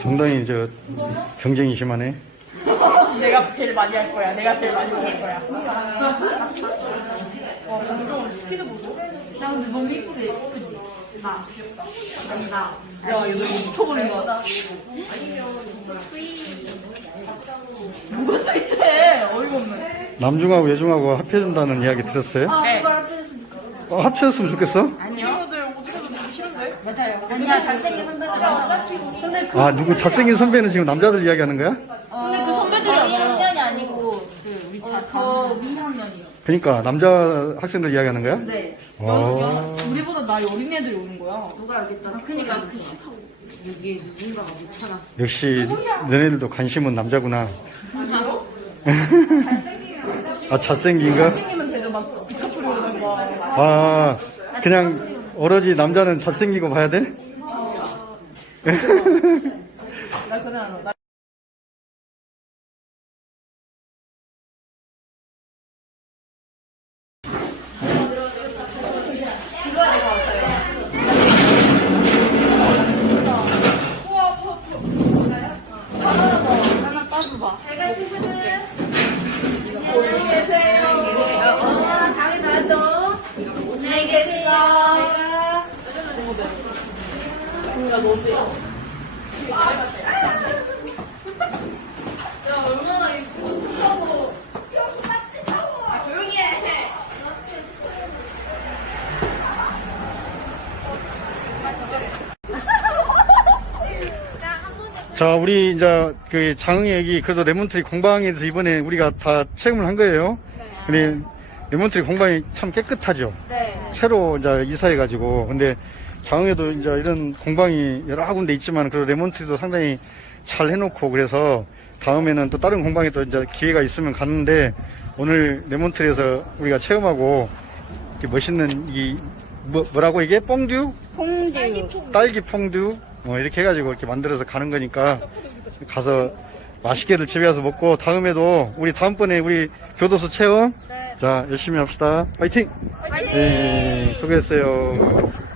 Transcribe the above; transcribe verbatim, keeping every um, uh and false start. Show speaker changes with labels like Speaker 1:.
Speaker 1: 상당히 저 경쟁이 심하네.
Speaker 2: 내가 제일 많이 할 거야. 내가 제일 많이 먹을 거야. 와, 공룡 스피드 보소.
Speaker 3: 나 근데 너무 이쁘게 예쁘지? 나 귀엽다. 아니 나.
Speaker 2: 야, 이거 미쳐버린 거 같다. 뭐가 써있대? 어이가 없네.
Speaker 1: 남중하고 여중하고 합해준다는 이야기 들었어요?
Speaker 3: 아
Speaker 2: 네.
Speaker 3: 그걸 앞에서
Speaker 1: 어, 합쳐졌으면 좋겠어?
Speaker 2: 친구들 어디서도 보기 싫은데?
Speaker 3: 맞아요. 아니야 잘생긴 선배가 근데 그
Speaker 1: 아, 누구 잘생긴 선배는 지금 남자들 이야기하는 거야?
Speaker 3: 근데
Speaker 2: 그 선배들이
Speaker 3: 저희
Speaker 2: 아니에요.
Speaker 3: 학년이 아니고 그 우리 어, 더 위학년이요.
Speaker 1: 그러니까 남자 학생들 이야기하는 거야?
Speaker 3: 네.
Speaker 1: 어.
Speaker 2: 우리보다 나이 어린 애들이 오는 거야.
Speaker 3: 누가 알겠다. 아, 그니까 그 여기 누군가가 못 찾았어.
Speaker 1: 역시 너네들도 관심은 남자구나.
Speaker 2: 아니요?
Speaker 1: 아, 잘생긴가?
Speaker 2: 생기면 되죠. 막 디카프리오라든가.
Speaker 1: 아, 그냥 오로지 남자는 잘생기고 봐야 돼?
Speaker 2: 나 그냥 나
Speaker 3: 하나 따줘봐. 안녕히 계세요. 어, 다음에 봐도. 안녕히 계세요. 야, 얼마나 이쁘고 좋다고. 아, 조용히 해.
Speaker 1: 자, 우리 이제 그 장흥 얘기, 그래서 레몬트리 공방에 대해서 이번에 우리가 다 체험을 한 거예요. 근데 레몬트리 공방이 참 깨끗하죠.
Speaker 3: 네.
Speaker 1: 새로 이제 이사해가지고. 근데 장흥에도 이제 이런 공방이 여러 군데 있지만, 그래도 레몬트리도 상당히 잘 해놓고, 그래서 다음에는 또 다른 공방에 또 이제 기회가 있으면 갔는데, 오늘 레몬트리에서 우리가 체험하고, 이렇게 멋있는 이, 뭐, 뭐라고 이게? 뽕듀?
Speaker 3: 홍듀.
Speaker 1: 딸기 퐁듀 뭐 이렇게 해가지고 이렇게 만들어서 가는 거니까 가서 맛있게들 집에 와서 먹고, 다음에도 우리 다음번에 우리 교도소 체험 자 열심히 합시다. 파이팅!
Speaker 3: 파이팅!
Speaker 1: 네, 수고했어요.